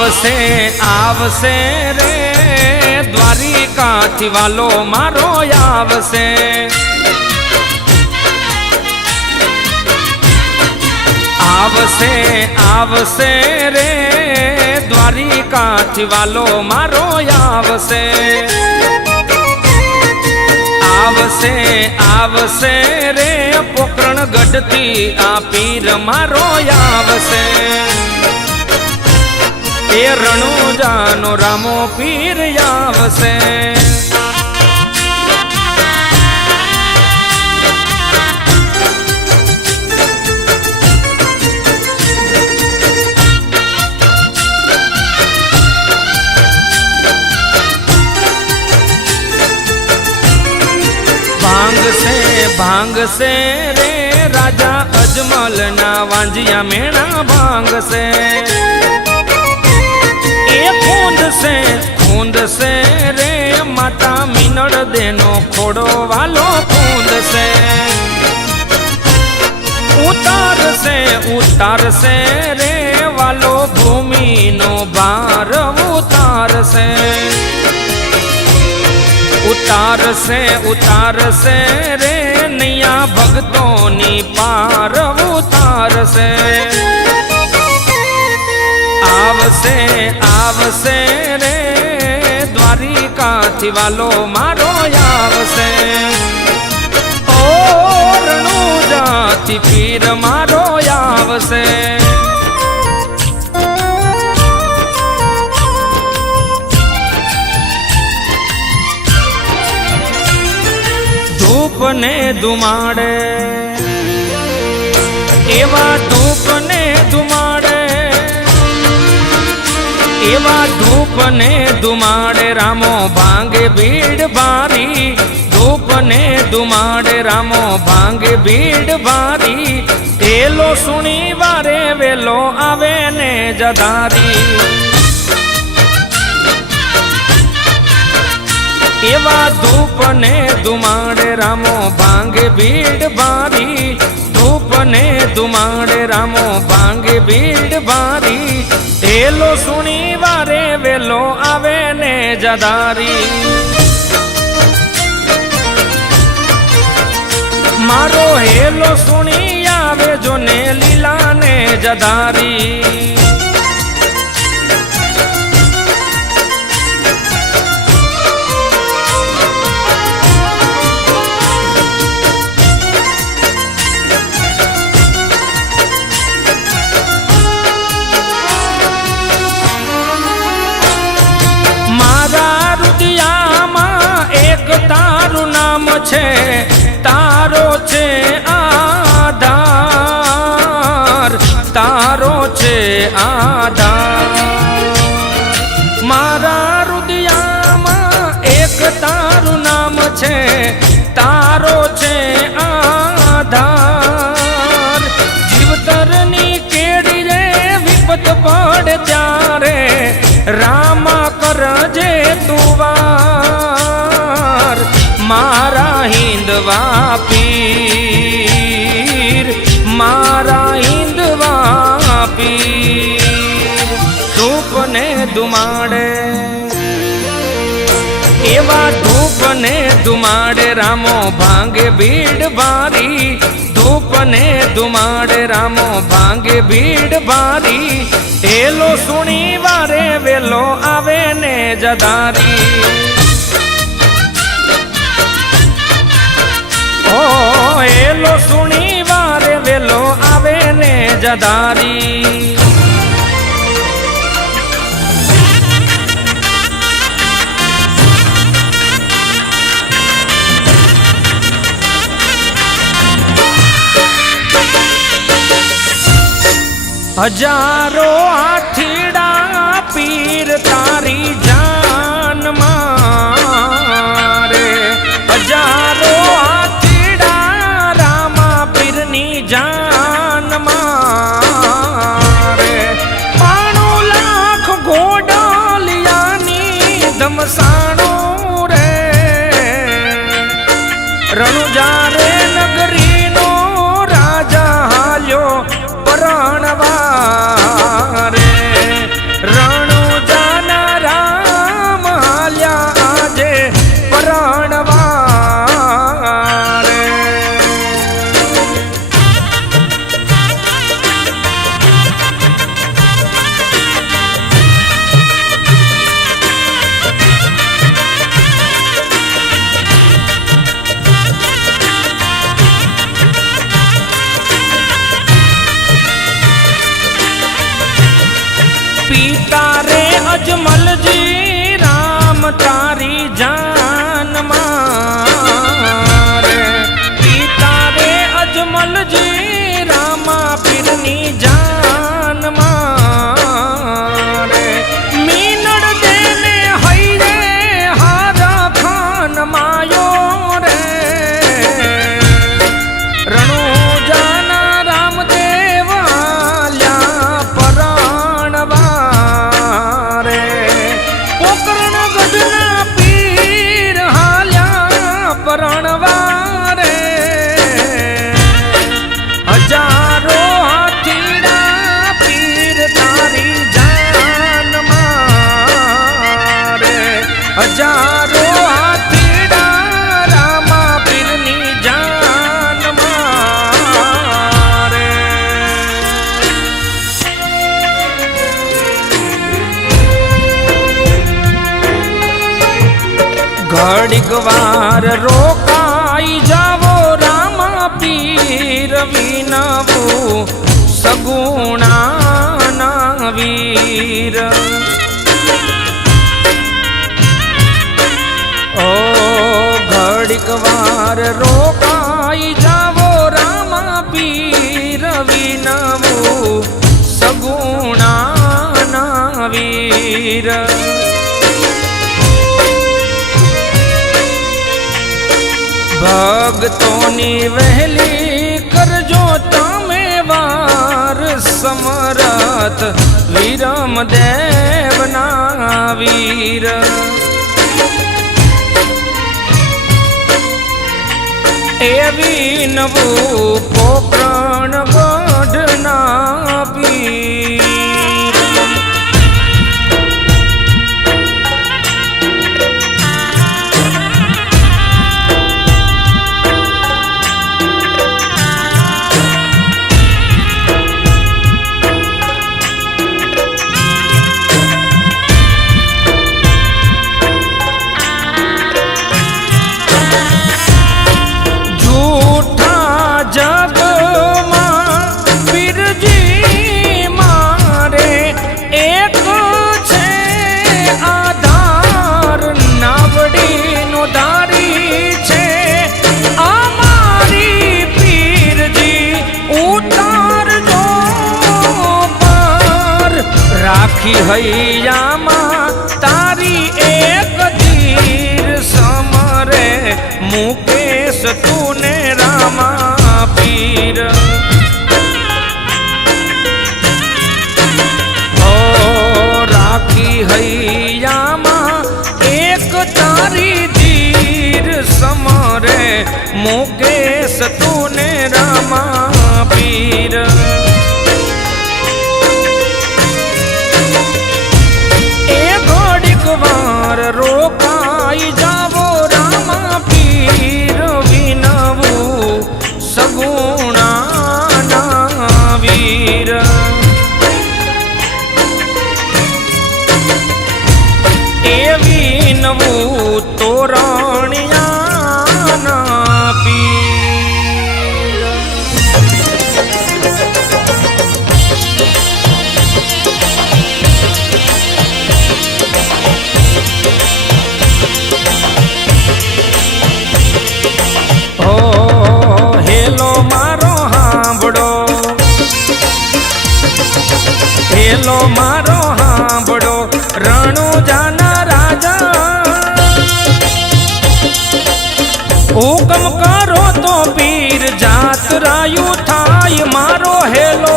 आवसे आवसे रे द्वारिकाथी वालो मारो आवसे। आवसे आवसे रे द्वारिकाथी वालो मारो आवसे। आवसे आवसे रे पोकरणगढ़थी आ पीर मारो आवसे। ए रણુજાનો રામો પીર આવશે। ભાંગશે રે રાજા અજમલના વાંજિયા મેણા ભાંગશે। खूंद से रे माता मीनड़ देनो खोड़ो वालो खूंद से। उतार से रे वालो भूमि नो बार उतार से। उतार से रे नैया भक्तों नी पार उतार से। आवसे आवसे रे द्वारिकाथी वालो मारो आवसे। ओ रણુજાથી पीर मारो आवसे। धूप ने धुमाड़े एवा धूप ने धुमाड़े। एवा धूप ने धुमाड़े रामो भांगे भीड़ भारी। धूप ने धुमाड़े रामो भांगे भीड़ भारी। एलो सुनी वारे वेलो आवे ने जदारी। एवा धूप ने धुमाड़े रामो भांगे भीड़ भारी। धूप ने धुमाड़े रामो भांगे भीड़ भारी। हेलो सुनी वारे वेलो आवे ने जदारी। मारो हेलो सुनी आवे जो ने लीला ने जदारी। तारू नाम छे तारो छे आधार। तारो छे आधार मारा रुदियामा एक तारू नाम छे तारो छे आधार। जीवतरनी केड़ी रे विपत पड़े त्यारे रामा करजे तुवार। मारा हिंदवा पीर मारा हिंदवा पीर। धूप ने धुमाड़े एवा धूप ने धुमाड़े रामो भांगे भीड़ भारी। धूप ने धुमाड़े रामो भांगे भीड़ भारी। एलो सुनी वारे वेलो आवे ने जदारी। ओ एलो सुनी वारे वेलो आवे ने जदारी। हजारों हाथीड़ा पीर तारी जान मारे। हजारों हाथीड़ा रामा पीरनी जान मारे। 92 लाख घोड़ालियानी धमसाणो रे। रણુજા रे नगरी नो राजा हाल्यो रणवारे रण ઘડીક વાર રોકાઈ જાવો રામા પીર વિનવું સગુણાના વીર ઓ ઘડીક વાર રોકાઈ જાવો રામા પીર વિનવું સગુણાના વીર ભક્તોની વહેલી કરજો તમે વાર સમરથ વિરમ દેવના વીર એવી નવું પોકરણ ગઢના પીર હૈયામાં તારી એક તીર સમરે મુકેશ તુને રામા પીર ઓ રાખી હૈયામાં એક તારી તીર સમરે મુકેશ તુને રામા પીર રોકાઈ જાવો રામા પીર વિનવું સગુણાના વીર એવી નવું તોરણિયાના પીર હેલો મારો હાંભળો રણુજાના રાજા હુકમ કરો તો પીર જાતરાયું થાય મારો હેલો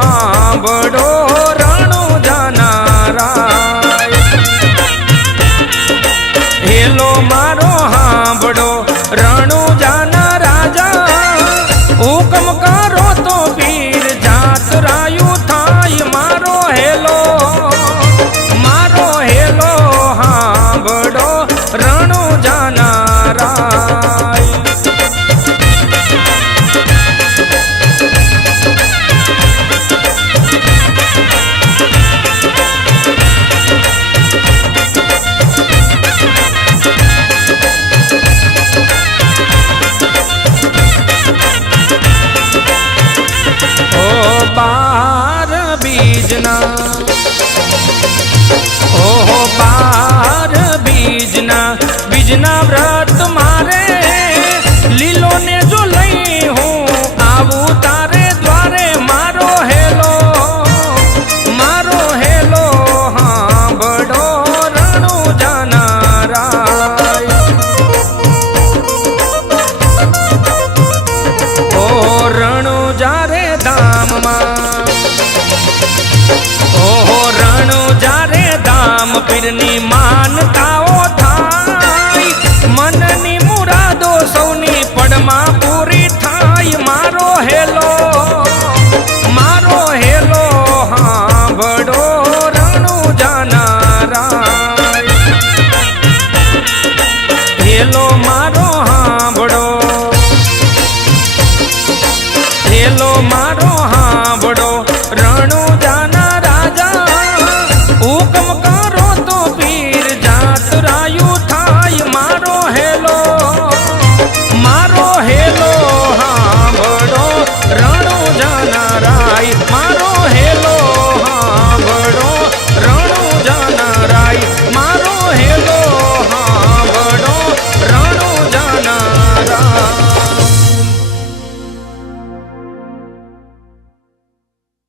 હાંભળો રણુજાના રાય હેલો મારો હાંભળો રણુજાના રાજા હુકમ કરો તો પીર જાતરાયું થાય મારો હેલો હાંભળો રણુજાના રાય બાર બીજના વ્રત મારે લીલો ને જો લઈ હું આવું તારે દ્વારે મારો હેલો હાંભળો રણુજાના રાય ઓ રણુજા રે ધામમાં ઓહો રણુજા રે ધામ પીરની